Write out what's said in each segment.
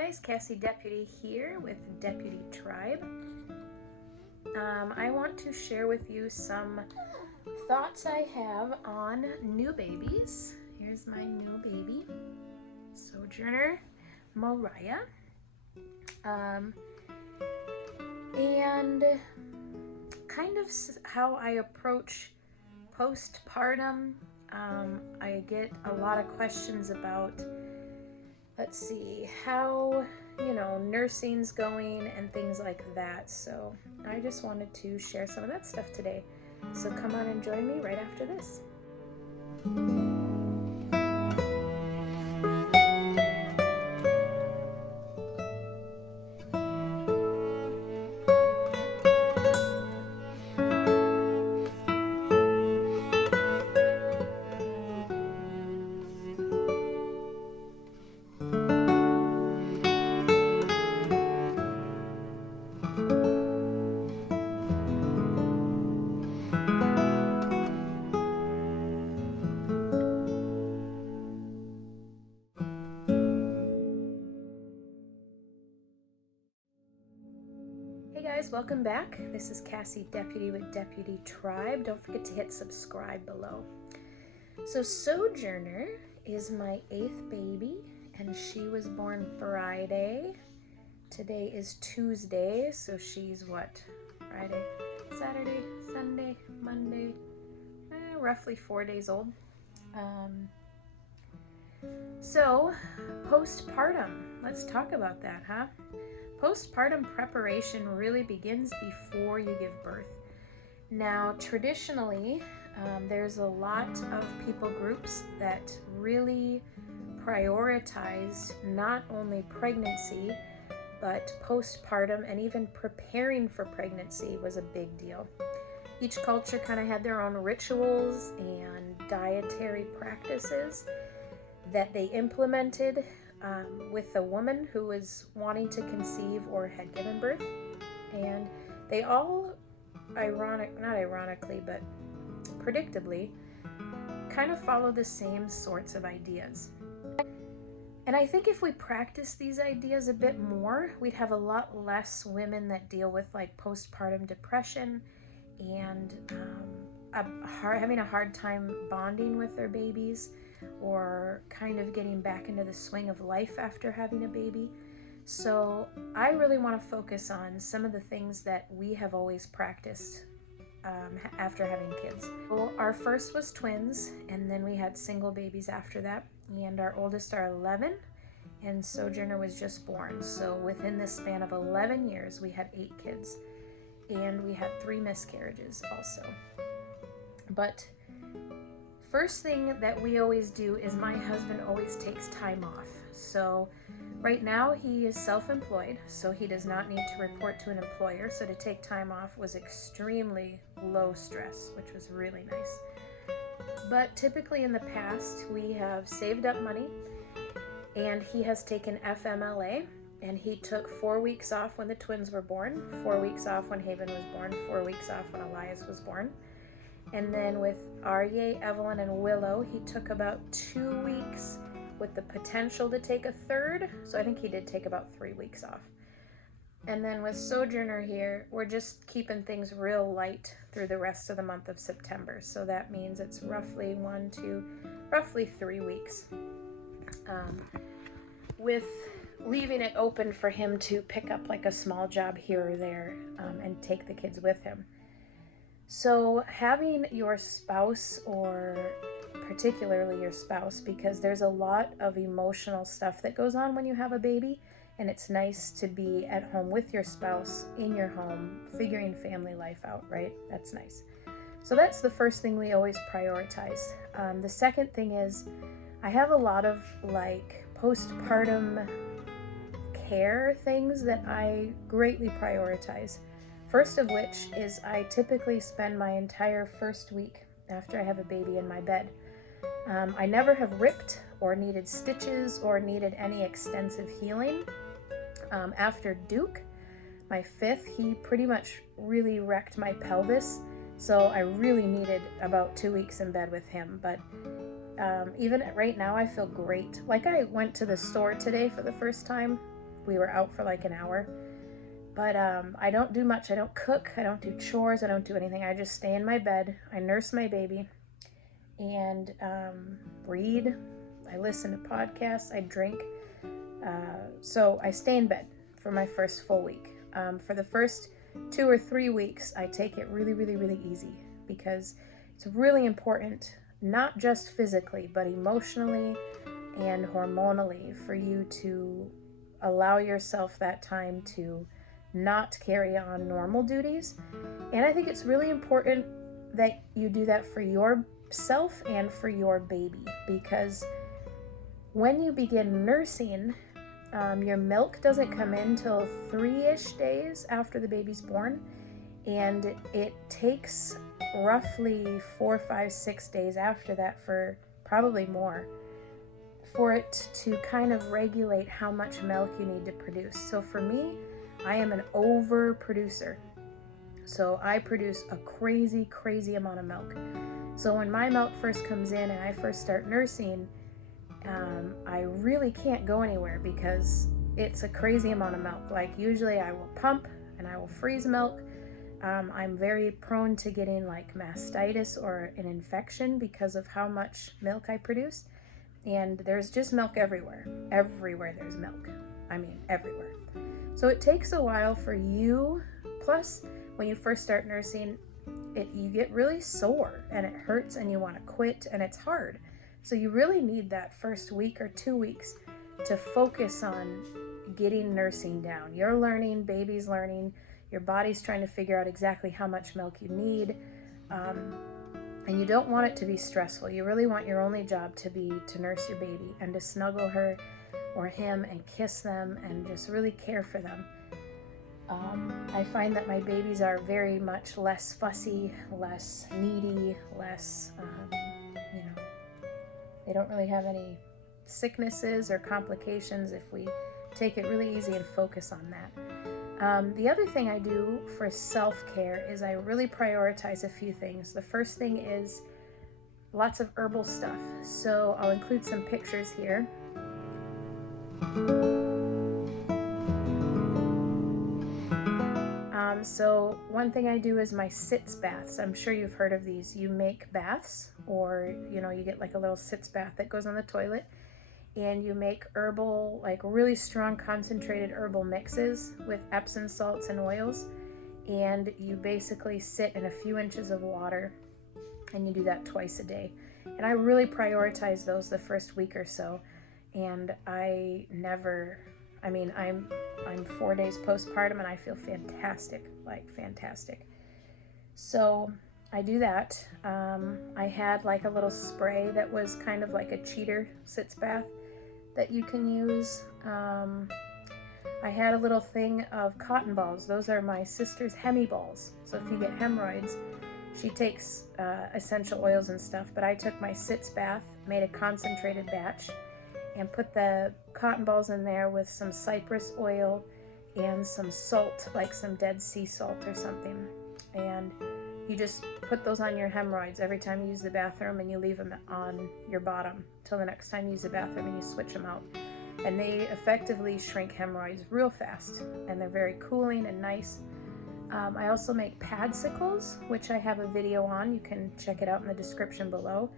guys, Cassie Deputy here with Deputy Tribe. I want to share with you some thoughts I have on new babies. Here's my new baby, Sojourner Mariah. And kind of how I approach postpartum. I get a lot of questions about, let's see, how, nursing's going and things like that. So I just wanted to share some of that stuff today. So come on and join me right after this. Hey guys, welcome back. This is Cassie Deputy with Deputy Tribe. Don't forget to hit subscribe below. So Sojourner is my 8th baby, and she was born Friday. Today is Tuesday, so she's what? Friday, Saturday, Sunday, Monday, roughly 4 days old. So postpartum, let's talk about that, huh? Postpartum preparation really begins before you give birth. Now, traditionally, there's a lot of people groups that really prioritize not only pregnancy, but postpartum, and even preparing for pregnancy was a big deal. Each culture kind of had their own rituals and dietary practices that they implemented with the woman who was wanting to conceive or had given birth. And they all, not ironically, but predictably, kind of follow the same sorts of ideas. And I think if we practice these ideas a bit more, we'd have a lot less women that deal with like postpartum depression and having a hard time bonding with their babies, or kind of getting back into the swing of life after having a baby. So I really want to focus on some of the things that we have always practiced after having kids. Well, our first was twins, and then we had single babies after that, and our oldest are 11, and Sojourner was just born. So within this span of 11 years, we had 8 kids, and we had 3 miscarriages also. But first thing that we always do is my husband always takes time off. So right now he is self-employed, so he does not need to report to an employer. So to take time off was extremely low stress, which was really nice. But typically in the past, we have saved up money, and he has taken FMLA, and he took 4 weeks off when the twins were born, 4 weeks off when Haven was born, 4 weeks off when Elias was born. And then with Arye, Evelyn, and Willow, he took about 2 weeks with the potential to take a third. So I think he did take about 3 weeks off. And then with Sojourner here, we're just keeping things real light through the rest of the month of September. So that means it's roughly 3 weeks. With leaving it open for him to pick up like a small job here or there and take the kids with him. So having your spouse, or particularly your spouse, because there's a lot of emotional stuff that goes on when you have a baby, and it's nice to be at home with your spouse in your home, figuring family life out, right? That's nice. So that's the first thing we always prioritize. The second thing is I have a lot of like postpartum care things that I greatly prioritize. First of which is I typically spend my entire first week after I have a baby in my bed. I never have ripped or needed stitches or needed any extensive healing. After Duke, my 5th, he pretty much really wrecked my pelvis, so I really needed about 2 weeks in bed with him. But even right now, I feel great. Like I went to the store today for the first time we were out for like an hour. But I don't do much. I don't cook. I don't do chores. I don't do anything. I just stay in my bed. I nurse my baby and read. I listen to podcasts. I drink. So I stay in bed for my first full week. For the first 2 or 3 weeks, I take it really, really, really easy because it's really important, not just physically, but emotionally and hormonally, for you to allow yourself that time to not carry on normal duties. And I think it's really important that you do that for yourself and for your baby, because when you begin nursing, your milk doesn't come in till 3-ish days after the baby's born, and it takes roughly 4, 5, 6 days after that, for probably more, for it to kind of regulate how much milk you need to produce. So for me, I am an over producer. So I produce a crazy, crazy amount of milk. So when my milk first comes in and I first start nursing, I really can't go anywhere because it's a crazy amount of milk. Like usually I will pump and I will freeze milk. I'm very prone to getting like mastitis or an infection because of how much milk I produce. And there's just milk everywhere. Everywhere there's milk. I mean, everywhere. So it takes a while for you. Plus, when you first start nursing, you get really sore and it hurts and you want to quit and it's hard. So you really need that first week or 2 weeks to focus on getting nursing down. You're learning, baby's learning, your body's trying to figure out exactly how much milk you need. And you don't want it to be stressful. You really want your only job to be to nurse your baby and to snuggle her or him and kiss them and just really care for them. I find that my babies are very much less fussy, less needy, less, they don't really have any sicknesses or complications if we take it really easy and focus on that. The other thing I do for self-care is I really prioritize a few things. The first thing is lots of herbal stuff. So I'll include some pictures here. So one thing I do is my Sitz Baths. I'm sure you've heard of these. You make baths, or you get like a little Sitz Bath that goes on the toilet, and you make herbal, like really strong concentrated herbal mixes with Epsom salts and oils, and you basically sit in a few inches of water, and you do that twice a day. And I really prioritize those the first week or so, and I'm 4 days postpartum and I feel fantastic, like fantastic. So I do that. I had like a little spray that was kind of like a cheater Sitz Bath that you can use. I had a little thing of cotton balls. Those are my sister's Hemmy Balls. So if you get hemorrhoids, she takes essential oils and stuff, but I took my Sitz Bath, made a concentrated batch, and put the cotton balls in there with some cypress oil and some salt, like some Dead Sea salt or something. And you just put those on your hemorrhoids every time you use the bathroom, and you leave them on your bottom till the next time you use the bathroom, and you switch them out. And they effectively shrink hemorrhoids real fast, and they're very cooling and nice. I also make Padsicles, which I have a video on. You can check it out in the description below.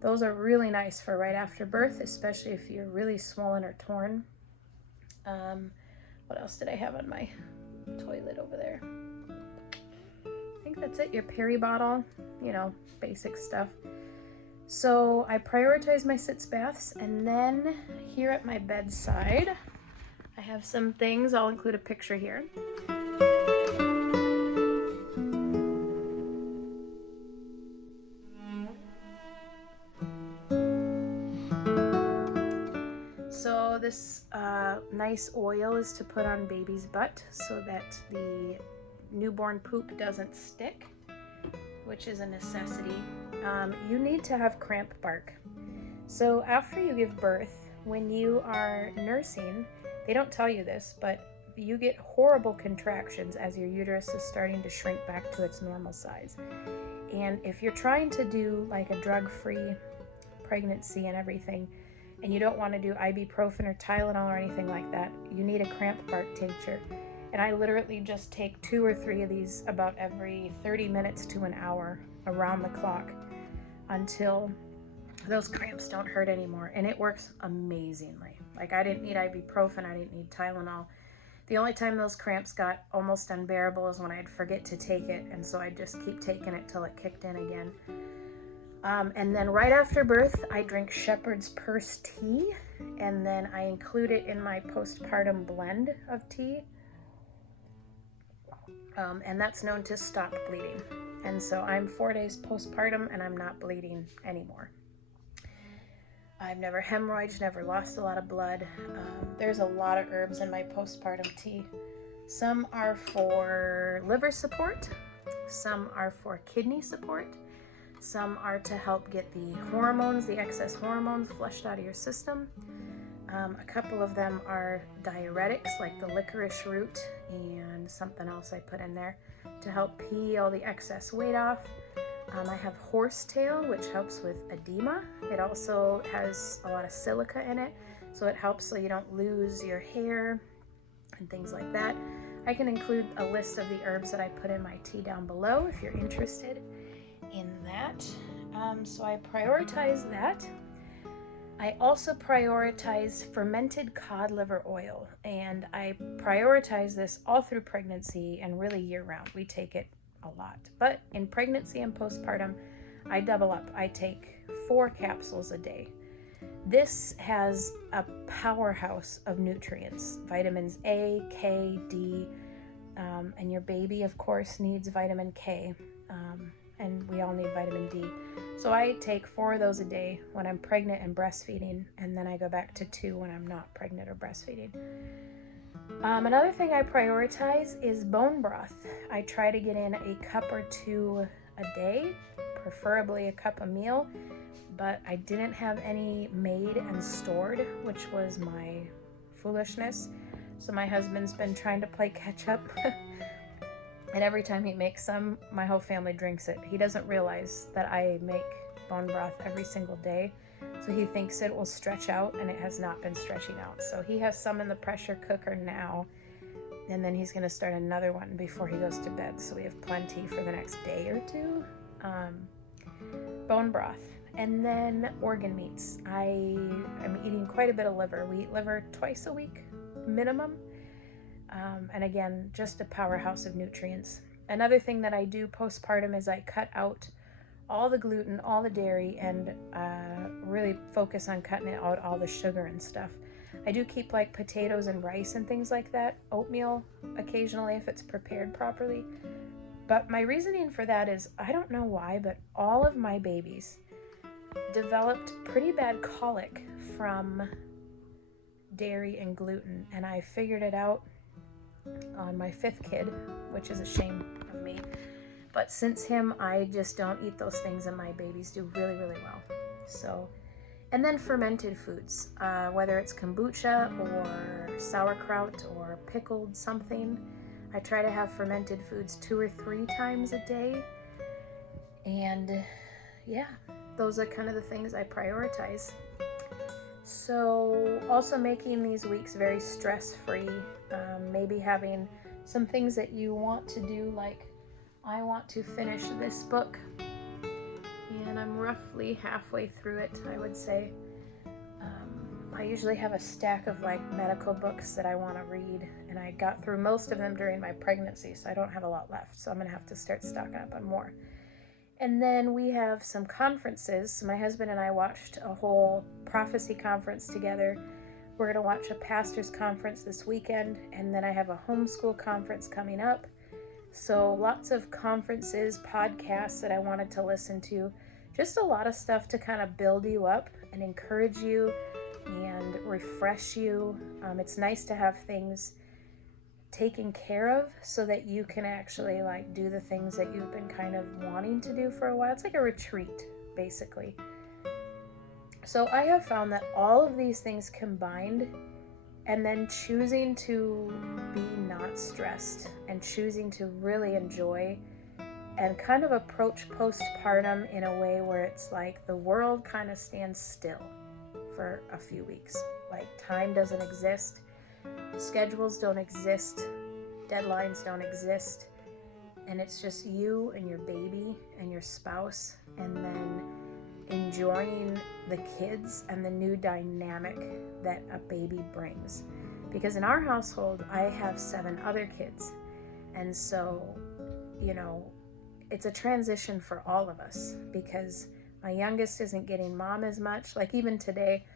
Those are really nice for right after birth, especially if you're really swollen or torn. What else did I have on my toilet over there? I think that's it. Your peri bottle, basic stuff. So I prioritize my Sitz Baths, and then here at my bedside, I have some things. I'll include a picture here. So this nice oil is to put on baby's butt so that the newborn poop doesn't stick, which is a necessity. You need to have Cramp Bark. So after you give birth, when you are nursing, they don't tell you this, but you get horrible contractions as your uterus is starting to shrink back to its normal size. And if you're trying to do like a drug-free pregnancy and everything, and you don't want to do ibuprofen or Tylenol or anything like that, you need a Cramp Bark tincture. And I literally just take 2 or 3 of these about every 30 minutes to an hour around the clock until those cramps don't hurt anymore. And it works amazingly. Like, I didn't need ibuprofen, I didn't need Tylenol. The only time those cramps got almost unbearable is when I'd forget to take it, and so I'd just keep taking it till it kicked in again. And then right after birth, I drink shepherd's purse tea, and then I include it in my postpartum blend of tea. And that's known to stop bleeding. And so I'm 4 days postpartum, and I'm not bleeding anymore. I've never hemorrhaged, never lost a lot of blood. There's a lot of herbs in my postpartum tea. Some are for liver support, some are for kidney support, some are to help get the hormones, the excess hormones, flushed out of your system. A couple of them are diuretics, like the licorice root and something else I put in there to help pee all the excess weight off. I have horsetail, which helps with edema. It also has a lot of silica in it, so it helps so you don't lose your hair and things like that. I can include a list of the herbs that I put in my tea down below if you're interested in that. So I prioritize that. I also prioritize fermented cod liver oil, and I prioritize this all through pregnancy and really year round. We take it a lot, but in pregnancy and postpartum, I double up. I take 4 capsules a day. This has a powerhouse of nutrients, vitamins A, K, D, and your baby, of course, needs vitamin K, and we all need vitamin D. So I take 4 of those a day when I'm pregnant and breastfeeding, and then I go back to 2 when I'm not pregnant or breastfeeding. Another thing I prioritize is bone broth. I try to get in a cup or 2 a day, preferably a cup a meal, but I didn't have any made and stored, which was my foolishness. So my husband's been trying to play catch up. And every time he makes some, my whole family drinks it. He doesn't realize that I make bone broth every single day. So he thinks it will stretch out, and it has not been stretching out. So he has some in the pressure cooker now, and then he's going to start another one before he goes to bed. So we have plenty for the next day or 2. Bone broth. And then organ meats. I am eating quite a bit of liver. We eat liver twice a week minimum. And again, just a powerhouse of nutrients. Another thing that I do postpartum is I cut out all the gluten, all the dairy, and really focus on cutting out all the sugar and stuff. I do keep like potatoes and rice and things like that, oatmeal occasionally if it's prepared properly. But my reasoning for that is, I don't know why, but all of my babies developed pretty bad colic from dairy and gluten, and I figured it out on my 5th kid, which is a shame of me. But since him, I just don't eat those things, and my babies do really, really well. So, and then fermented foods, whether it's kombucha or sauerkraut or pickled something. I try to have fermented foods 2 or 3 times a day. And yeah, those are kind of the things I prioritize. So also making these weeks very stress-free, maybe having some things that you want to do, like I want to finish this book, and I'm roughly halfway through it, I would say. I usually have a stack of like medical books that I want to read, and I got through most of them during my pregnancy, so I don't have a lot left, so I'm going to have to start stocking up on more. And then we have some conferences. My husband and I watched a whole prophecy conference together. We're going to watch a pastor's conference this weekend, and then I have a homeschool conference coming up. So lots of conferences, podcasts that I wanted to listen to. Just a lot of stuff to kind of build you up and encourage you and refresh you. It's nice to have things taken care of so that you can actually like do the things that you've been kind of wanting to do for a while. It's like a retreat, basically. So I have found that all of these things combined, and then choosing to be not stressed and choosing to really enjoy and kind of approach postpartum in a way where it's like the world kind of stands still for a few weeks. Like, time doesn't exist, schedules don't exist, deadlines don't exist, and it's just you and your baby and your spouse, and then enjoying the kids and the new dynamic that a baby brings. Because in our household, I have 7 other kids, and so, you know, it's a transition for all of us, because my youngest isn't getting mom as much. Like, even today,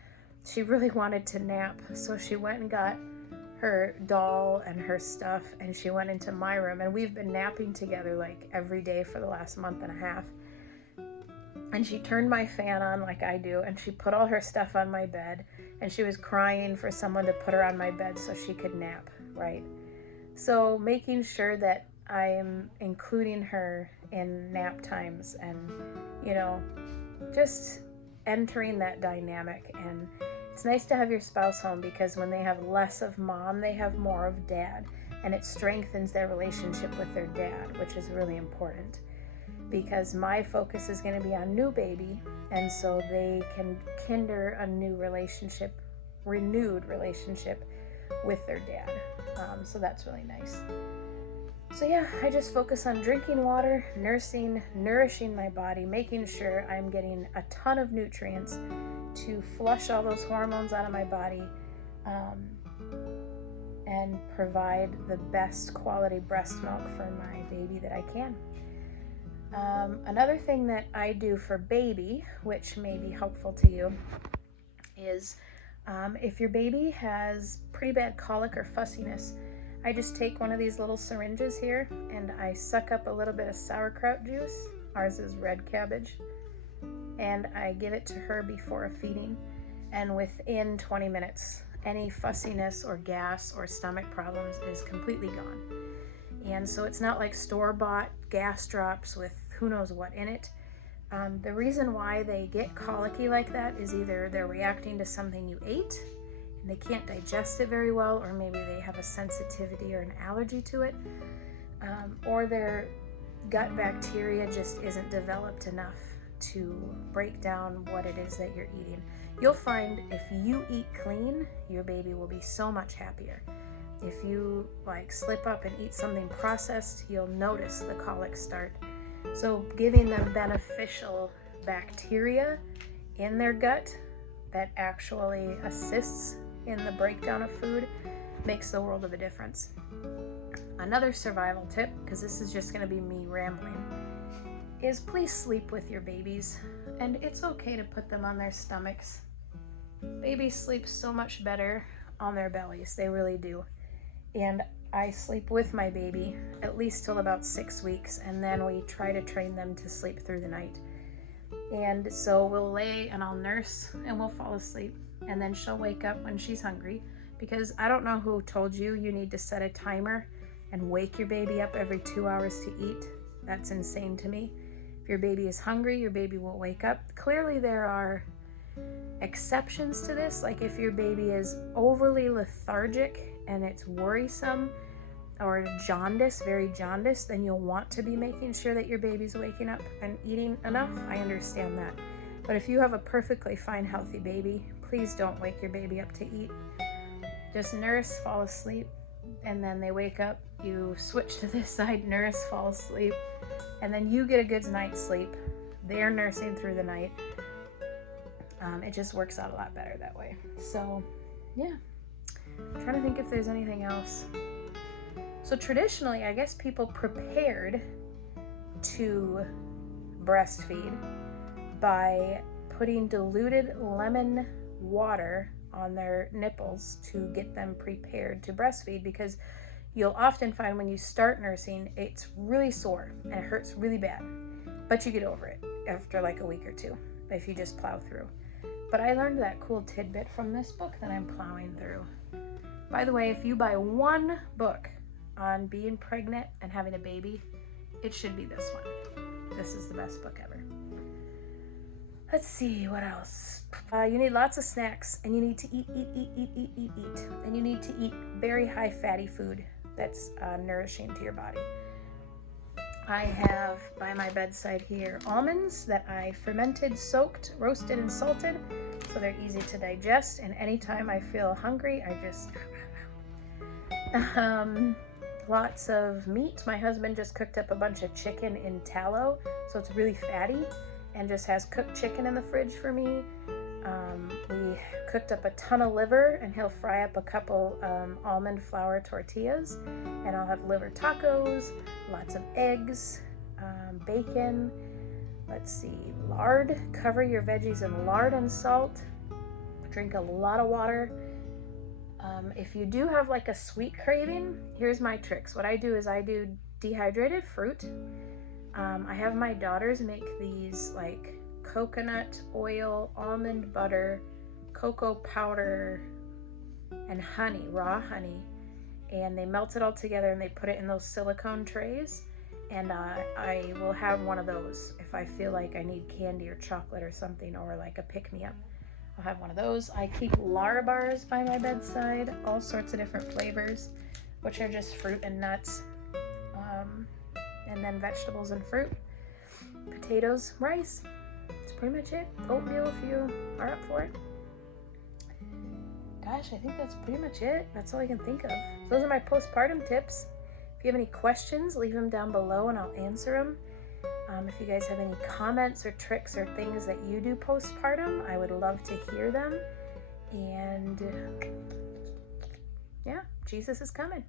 she really wanted to nap, so she went and got her doll and her stuff, and she went into my room, and we've been napping together like every day for the last month and a half. And she turned my fan on like I do, and she put all her stuff on my bed, and she was crying for someone to put her on my bed so she could nap, right? So making sure that I'm including her in nap times, and, you know, just entering that dynamic. And it's nice to have your spouse home, because when they have less of mom, they have more of dad, and it strengthens their relationship with their dad, which is really important, because my focus is going to be on new baby, and so they can kindle a new relationship, renewed relationship with their dad. So that's really nice. So yeah, I just focus on drinking water, nursing, nourishing my body, making sure I'm getting a ton of nutrients to flush all those hormones out of my body, and provide the best quality breast milk for my baby that I can. Another thing that I do for baby, which may be helpful to you, is if your baby has pretty bad colic or fussiness, I just take one of these little syringes here, and I suck up a little bit of sauerkraut juice. Ours is red cabbage. And I give it to her before a feeding. And within 20 minutes, any fussiness or gas or stomach problems is completely gone. And so it's not like store-bought gas drops with who knows what in it. The reason why they get colicky like that is either they're reacting to something you ate, they can't digest it very well, or maybe they have a sensitivity or an allergy to it, or their gut bacteria just isn't developed enough to break down what it is that you're eating. You'll find if you eat clean, your baby will be so much happier. If you like slip up and eat something processed, you'll notice the colic start. So giving them beneficial bacteria in their gut that actually assists in the breakdown of food makes the world of a difference. Another survival tip, because this is just going to be me rambling, is please sleep with your babies. And it's okay to put them on their stomachs. Babies sleep so much better on their bellies. They really do. And I sleep with my baby at least till about 6 weeks, and then we try to train them to sleep through the night. And so we'll lay and I'll nurse and we'll fall asleep. And then she'll wake up when she's hungry, because I don't know who told you you need to set a timer and wake your baby up every 2 hours to eat. That's insane to me. If your baby is hungry, your baby will wake up. Clearly there are exceptions to this, like if your baby is overly lethargic and it's worrisome, or jaundice, very jaundiced, then you'll want to be making sure that your baby's waking up and eating enough. I understand that. But if you have a perfectly fine, healthy baby, please don't wake your baby up to eat. Just nurse, fall asleep, and then they wake up, you switch to this side, nurse, fall asleep, and then you get a good night's sleep. They're nursing through the night. It just works out a lot better that way. So, yeah. I'm trying to think if there's anything else. So traditionally, I guess people prepared to breastfeed by putting diluted lemon water on their nipples to get them prepared to breastfeed, because you'll often find when you start nursing, it's really sore and it hurts really bad, but you get over it after like a week or two if you just plow through. But I learned that cool tidbit from this book that I'm plowing through. By the way, if you buy one book on being pregnant and having a baby, it should be this one. This is the best book ever. Let's see, what else? You need lots of snacks, and you need to eat. And you need to eat very high fatty food that's nourishing to your body. I have by my bedside here almonds that I fermented, soaked, roasted, and salted, so they're easy to digest. And anytime I feel hungry, I just lots of meat. My husband just cooked up a bunch of chicken in tallow, so it's really fatty, and just has cooked chicken in the fridge for me. We cooked up a ton of liver, and he'll fry up a couple almond flour tortillas, and I'll have liver tacos, lots of eggs, bacon, let's see, lard. Cover your veggies in lard and salt. Drink a lot of water. If you do have like a sweet craving, here's my tricks. What I do is I do dehydrated fruit. I have my daughters make these like coconut oil, almond butter, cocoa powder, and honey, raw honey, and they melt it all together and they put it in those silicone trays, and I will have one of those if I feel like I need candy or chocolate or something, or like a pick-me-up. I'll have one of those. I keep Larbars by my bedside, all sorts of different flavors, which are just fruit and nuts, and then vegetables and fruit, potatoes, rice. That's pretty much it. Oatmeal if you are up for it. Gosh, I think that's pretty much it. That's all I can think of. Those are my postpartum tips. If you have any questions, leave them down below and I'll answer them. If you guys have any comments or tricks or things that you do postpartum, I would love to hear them. And yeah, Jesus is coming.